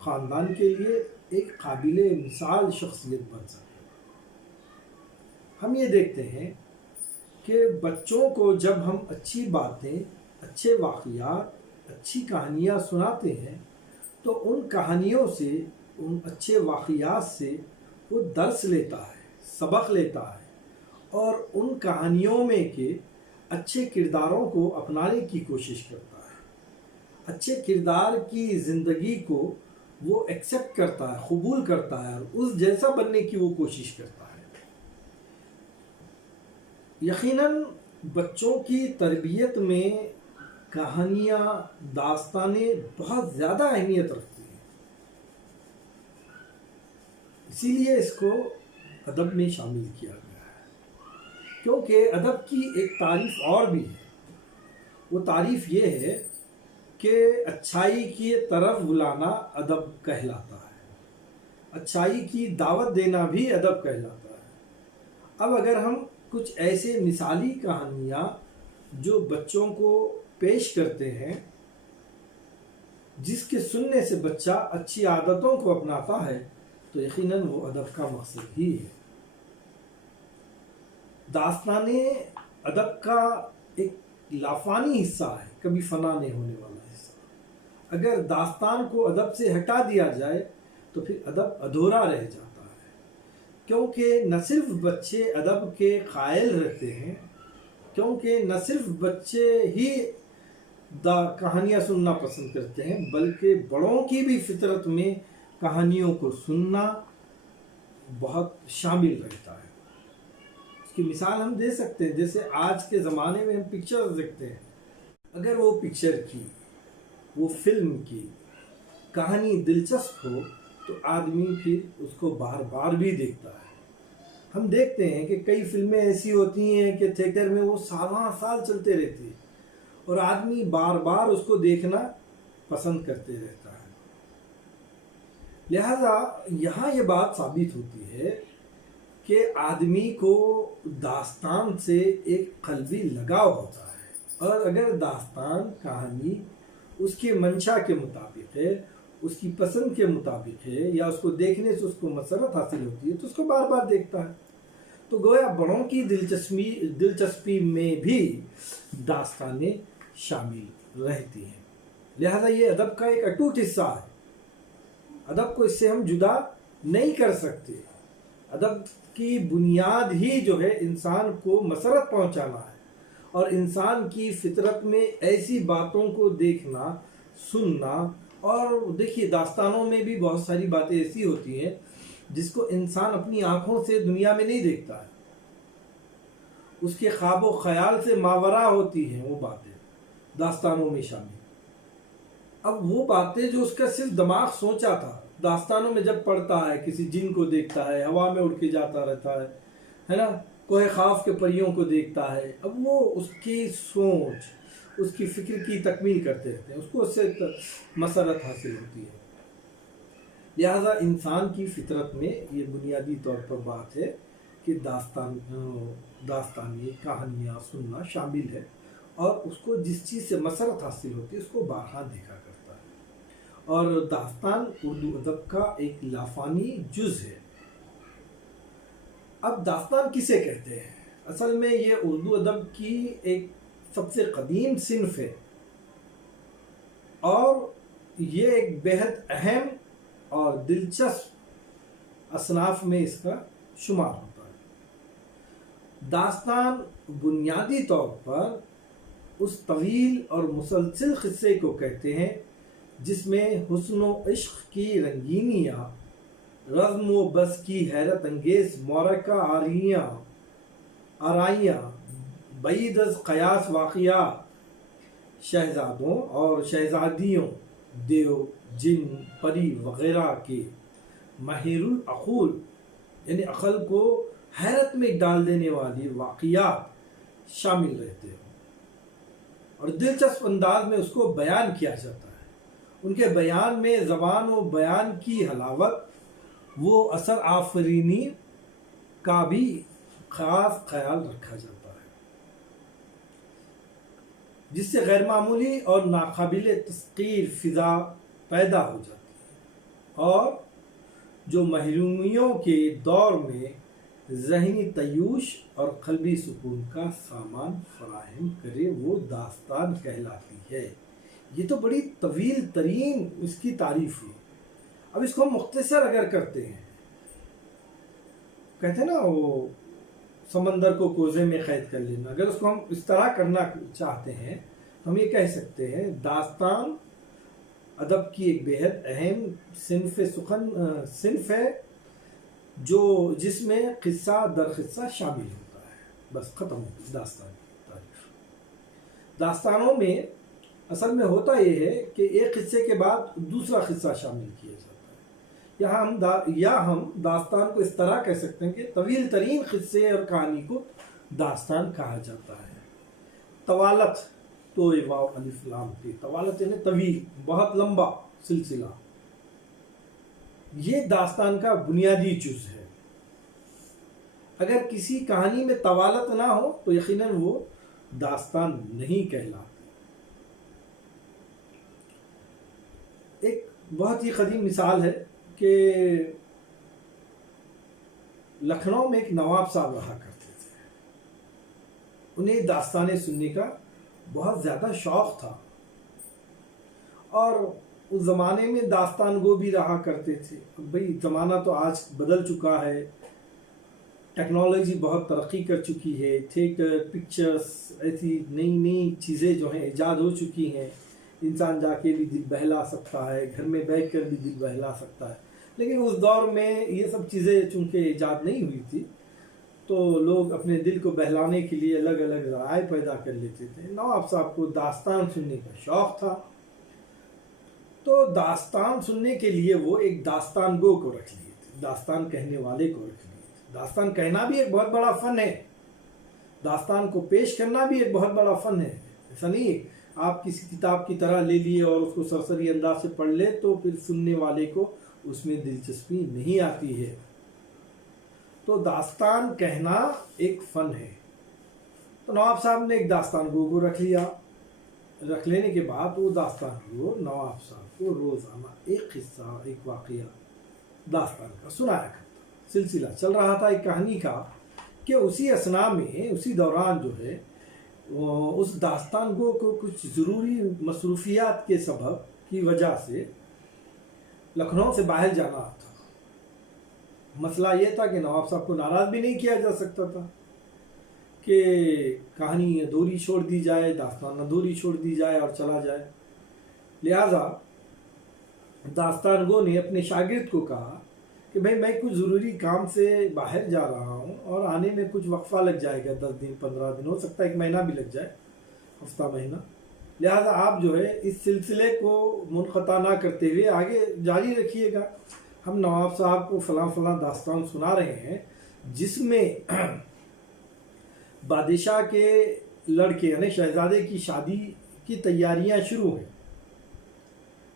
خاندان کے لیے ایک قابل مثال شخصیت بن سکے۔ ہم یہ دیکھتے ہیں کہ بچوں کو جب ہم اچھی باتیں، اچھے واقعات، اچھی کہانیاں سناتے ہیں تو ان کہانیوں سے، ان اچھے واقعات سے وہ درس لیتا ہے، سبق لیتا ہے، اور ان کہانیوں میں کے اچھے کرداروں کو اپنانے کی کوشش کرتا ہے، اچھے کردار کی زندگی کو وہ ایکسیپٹ کرتا ہے، قبول کرتا ہے، اور اس جیسا بننے کی وہ کوشش کرتا ہے۔ یقیناً بچوں کی تربیت میں کہانیاں، داستانیں بہت زیادہ اہمیت رکھتی ہیں، اسی لیے اس کو ادب میں شامل کیا گیا ہے۔ کیونکہ ادب کی ایک تعریف اور بھی ہے، وہ تعریف یہ ہے کہ اچھائی کی طرف بلانا ادب کہلاتا ہے، اچھائی کی دعوت دینا بھی ادب کہلاتا ہے۔ اب اگر ہم کچھ ایسے مثالی کہانیاں جو بچوں کو پیش کرتے ہیں، جس کے سننے سے بچہ اچھی عادتوں کو اپناتا ہے، تو یقیناً وہ ادب کا مقصد ہی ہے۔ داستانیں ادب کا ایک لافانی حصہ ہے، کبھی فنا نہیں ہونے والا حصہ۔ اگر داستان کو ادب سے ہٹا دیا جائے تو پھر ادب ادھورا رہ جاتا ہے، کیونکہ نہ صرف بچے ادب کے قائل رہتے ہیں، کیونکہ نہ صرف بچے ہی کہانیاں سننا پسند کرتے ہیں، بلکہ بڑوں کی بھی فطرت میں کہانیوں کو سننا بہت شامل رہتا ہے۔ اس کی مثال ہم دے سکتے ہیں، جیسے آج کے زمانے میں ہم پکچر دیکھتے ہیں، اگر وہ پکچر کی، وہ فلم کی کہانی دلچسپ ہو تو آدمی پھر اس کو بار بار بھی دیکھتا ہے۔ ہم دیکھتے ہیں کہ کئی فلمیں ایسی ہوتی ہیں کہ تھیٹر میں وہ سالہ سال چلتے رہتی ہیں، اور آدمی بار بار اس کو دیکھنا پسند کرتے رہتا ہے۔ لہذا یہاں یہ بات ثابت ہوتی ہے کہ آدمی کو داستان سے ایک قلبی لگاؤ ہوتا ہے، اور اگر داستان، کہانی اس کے منشا کے مطابق ہے، اس کی پسند کے مطابق ہے، یا اس کو دیکھنے سے اس کو مسرت حاصل ہوتی ہے تو اس کو بار بار دیکھتا ہے۔ تو گویا بڑوں کی دلچسپی میں بھی داستانیں شامل رہتی ہیں۔ لہذا یہ ادب کا ایک اٹوٹ حصہ ہے، ادب کو اس سے ہم جدا نہیں کر سکتے۔ ادب کی بنیاد ہی جو ہے انسان کو مسرت پہنچانا ہے، اور انسان کی فطرت میں ایسی باتوں کو دیکھنا، سننا، اور دیکھیے داستانوں میں بھی بہت ساری باتیں ایسی ہوتی ہیں جس کو انسان اپنی آنکھوں سے دنیا میں نہیں دیکھتا ہے، اس کے خواب و خیال سے ماورا ہوتی ہیں وہ باتیں داستانوں میں شامل۔ اب وہ باتیں جو اس کا صرف دماغ سوچا تھا، داستانوں میں جب پڑھتا ہے، کسی جن کو دیکھتا ہے، ہوا میں اڑ کے جاتا رہتا ہے نا، کوہ خاف کے پریوں کو دیکھتا ہے، اب وہ اس کی سوچ، اس کی فکر کی تکمیل کرتے رہتے ہیں، اس کو اس سے مسرت حاصل ہوتی ہے۔ لہذا انسان کی فطرت میں یہ بنیادی طور پر بات ہے کہ داستانیں، کہانیاں سننا شامل ہے، اور اس کو جس چیز سے مسرت حاصل ہوتی ہے اس کو بارہا دیکھا کرتا ہے۔ اور داستان اردو ادب کا ایک لافانی جز ہے۔ اب داستان کسے کہتے ہیں؟ اصل میں یہ اردو ادب کی ایک سب سے قدیم صنف ہے، اور یہ ایک بہت اہم اور دلچسپ اصناف میں اس کا شمار ہوتا ہے۔ داستان بنیادی طور پر اس طویل اور مسلسل قصے کو کہتے ہیں جس میں حسن و عشق کی رنگینیاں، رزم و بس کی حیرت انگیز معرکہ آرائیاں، بعید از قیاس واقعات، شہزادوں اور شہزادیوں، دیو، جن، پری وغیرہ کے ماہر العقول یعنی عقل کو حیرت میں ڈال دینے والی واقعات شامل رہتے ہیں، اور دلچسپ انداز میں اس کو بیان کیا جاتا ہے۔ ان کے بیان میں زبان و بیان کی حلاوت، وہ اثر آفرینی کا بھی خاص خیال رکھا جاتا ہے، جس سے غیر معمولی اور ناقابل تسخیر فضا پیدا ہو جاتی ہے۔ اور جو محرومیوں کے دور میں ذہنی تیوش اور قلبی سکون کا سامان فراہم کرے وہ داستان کہلاتی ہے۔ یہ تو بڑی طویل ترین اس کی تعریف ہے۔ اب اس کو ہم مختصر اگر کرتے ہیں، کہتے ہیں نا وہ سمندر کو کوزے میں قید کر لینا، اگر اس کو ہم اس طرح کرنا چاہتے ہیں تو ہم یہ کہہ سکتے ہیں داستان ادب کی ایک بےحد اہم صنف ہے جس میں قصہ در قصہ شامل ہوتا ہے۔ بس ختم ہو گئی داستان کی تعریف۔ داستانوں میں اصل میں ہوتا یہ ہے کہ ایک قصے کے بعد دوسرا قصہ شامل کیا جاتا ہے، یا ہم داستان کو اس طرح کہہ سکتے ہیں کہ طویل ترین قصے اور کہانی کو داستان کہا جاتا ہے۔ طوالت تو واو الف لام تھی، طوالت یعنی طویل، بہت لمبا سلسلہ، یہ داستان کا بنیادی جز ہے۔ اگر کسی کہانی میں طوالت نہ ہو تو یقیناً وہ داستان نہیں کہلاتی۔ ایک بہت ہی قدیم مثال ہے کہ لکھنؤ میں ایک نواب صاحب رہا کرتے تھے، انہیں داستانیں سننے کا بہت زیادہ شوق تھا، اور اس زمانے میں داستان گو بھی رہا کرتے تھے۔ بھئی زمانہ تو آج بدل چکا ہے، ٹیکنالوجی بہت ترقی کر چکی ہے، تھیٹر، پکچرز، ایسی نئی چیزیں جو ہیں ایجاد ہو چکی ہیں، انسان جا کے بھی دل بہلا سکتا ہے، گھر میں بیٹھ کر بھی دل بہلا سکتا ہے۔ لیکن اس دور میں یہ سب چیزیں چونکہ ایجاد نہیں ہوئی تھی تو لوگ اپنے دل کو بہلانے کے لیے الگ الگ ذرائع پیدا کر لیتے تھے۔ نواب صاحب کو داستان سننے کا شوق تھا، تو داستان سننے کے لیے وہ ایک داستان گو کو رکھ لیے تھے، داستان کہنے والے کو رکھ لیے تھے۔ داستان کہنا بھی ایک بہت بڑا فن ہے، داستان کو پیش کرنا بھی ایک بہت بڑا فن ہے۔ ایسا نہیں آپ کسی کتاب کی طرح لے لیے اور اس کو سرسری انداز سے پڑھ لے تو پھر سننے والے کو اس میں دلچسپی نہیں آتی ہے۔ تو داستان کہنا ایک فن ہے۔ تو نواب صاحب نے ایک داستان گو کو رکھ لیا، رکھ لینے کے بعد وہ داستان گو نواب صاحب کو روزانہ ایک قصہ، ایک واقعہ داستان کا سنایا کرتا۔ سلسلہ چل رہا تھا ایک کہانی کا کہ اسی اثناء میں، اسی دوران جو ہے اس داستان گو کو کچھ ضروری مصروفیات کے سبب کی وجہ سے لکھنؤ سے باہر جانا تھا۔ مسئلہ یہ تھا کہ نواب صاحب کو ناراض بھی نہیں کیا جا سکتا تھا کہ کہانی ادھوری چھوڑ دی جائے، داستان ادھوری چھوڑ دی جائے اور چلا جائے۔ لہذا داستان گو نے اپنے شاگرد کو کہا کہ بھائی میں کچھ ضروری کام سے باہر جا رہا ہوں اور آنے میں کچھ وقفہ لگ جائے گا، 10 دن 15 دن، ہو سکتا ہے 1 مہینہ بھی لگ جائے، ہفتہ مہینہ۔ لہذا آپ جو ہے اس سلسلے کو منقطع نہ کرتے ہوئے آگے جاری رکھیے گا۔ ہم نواب صاحب کو فلاں داستان سنا رہے ہیں جس میں بادشاہ کے لڑکے یعنی شہزادے کی شادی کی تیاریاں شروع ہیں،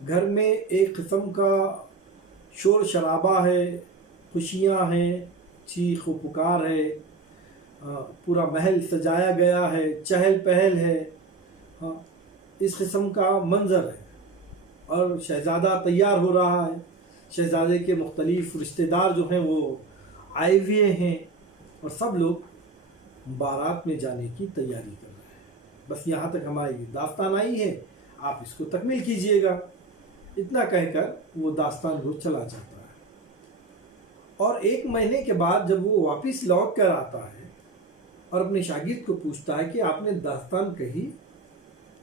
گھر میں ایک قسم کا شور شرابہ ہے، خوشیاں ہیں، چیخ و پکار ہے، پورا محل سجایا گیا ہے، چہل پہل ہے، اس قسم کا منظر ہے، اور شہزادہ تیار ہو رہا ہے۔ شہزادے کے مختلف رشتہ دار جو ہیں وہ آئے ہوئے ہیں اور سب لوگ بارات میں جانے کی تیاری کر رہے ہیں۔ بس یہاں تک ہماری داستان آئی ہے، آپ اس کو تکمیل کیجئے گا۔ اتنا کہہ کر وہ داستان گو چلا جاتا ہے، اور 1 مہینے کے بعد جب وہ واپس لوٹ کر آتا ہے اور اپنے شاگرد کو پوچھتا ہے کہ آپ نے داستان کہی،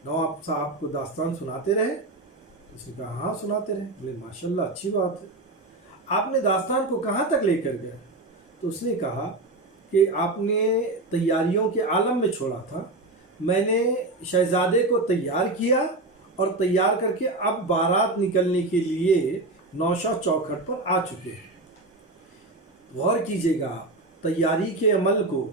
نواب صاحب کو داستان سناتے رہے؟ اس نے کہا ہاں سناتے رہے۔ بولے ماشاءاللہ اچھی بات ہے، آپ نے داستان کو کہاں تک لے کر گئے؟ تو اس نے کہا کہ آپ نے تیاریوں کے عالم میں چھوڑا تھا، میں نے شہزادے کو تیار کیا اور تیار کر کے اب بارات نکلنے کے لیے نوشہ چوکھٹ پر آ چکے ہیں۔ غور کیجئے گا تیاری کے عمل کو،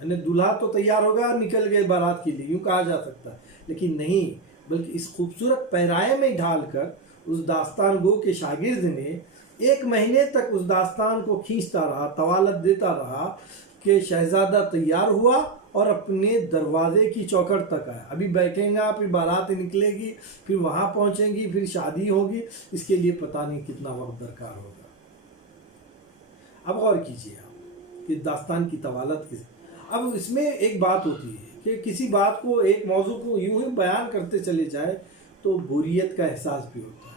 یعنی دولہا تو تیار ہوگا نکل گئے بارات کے لیے، یوں کہا جا سکتا ہے، لیکن نہیں، بلکہ اس خوبصورت پیرائے میں ڈھال کر اس داستان گو کے شاگرد نے 1 مہینے تک اس داستان کو کھینچتا رہا، طوالت دیتا رہا کہ شہزادہ تیار ہوا اور اپنے دروازے کی چوکھٹ تک آئے. ابھی بیٹھیں گا، پھر بارات نکلے گی، پھر وہاں پہنچیں گی، پھر شادی ہوگی، اس کے لیے پتہ نہیں کتنا وقت درکار ہوگا. اب غور کیجیے آپ کہ داستان کی طوالت کس. اب اس میں ایک بات ہوتی ہے کہ کسی بات کو، ایک موضوع کو یوں ہی بیان کرتے چلے جائے تو بوریت کا احساس بھی ہوتا ہے.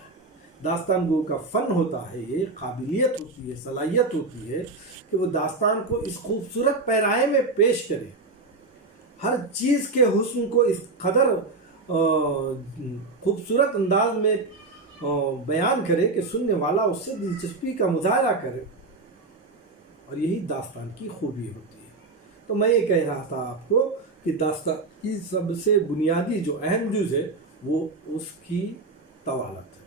داستان گو کا فن ہوتا ہے، یہ قابلیت ہوتی ہے، صلاحیت ہوتی ہے کہ وہ داستان کو اس خوبصورت پیرائے میں پیش کرے، ہر چیز کے حسن کو اس قدر خوبصورت انداز میں بیان کرے کہ سننے والا اس سے دلچسپی کا مظاہرہ کرے. اور یہی داستان کی خوبی ہوتی ہے. تو میں یہ کہہ رہا تھا آپ کو کہ داستان کی سب سے بنیادی جو اہم جز ہے وہ اس کی طوالت ہے.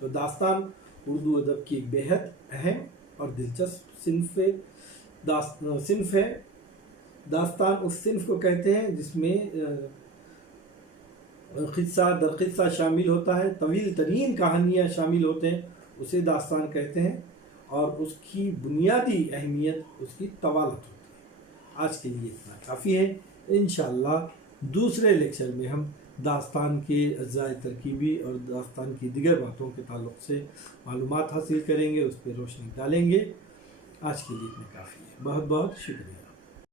تو داستان اردو ادب کی ایک بیحد اہم اور دلچسپ صنف ہے. داستان اس صنف کو کہتے ہیں جس میں قصہ در قصہ شامل ہوتا ہے، طویل ترین کہانیاں شامل ہوتے ہیں، اسے داستان کہتے ہیں. اور اس کی بنیادی اہمیت اس کی طوالت ہوتی ہے. آج کے لیے اتنا کافی ہے. انشاءاللہ دوسرے لیکچر میں ہم داستان کے اجزاء ترکیبی اور داستان کی دیگر باتوں کے تعلق سے معلومات حاصل کریں گے، اس پہ روشنی ڈالیں گے. آج کے لیے اتنا کافی ہے. بہت بہت شکریہ.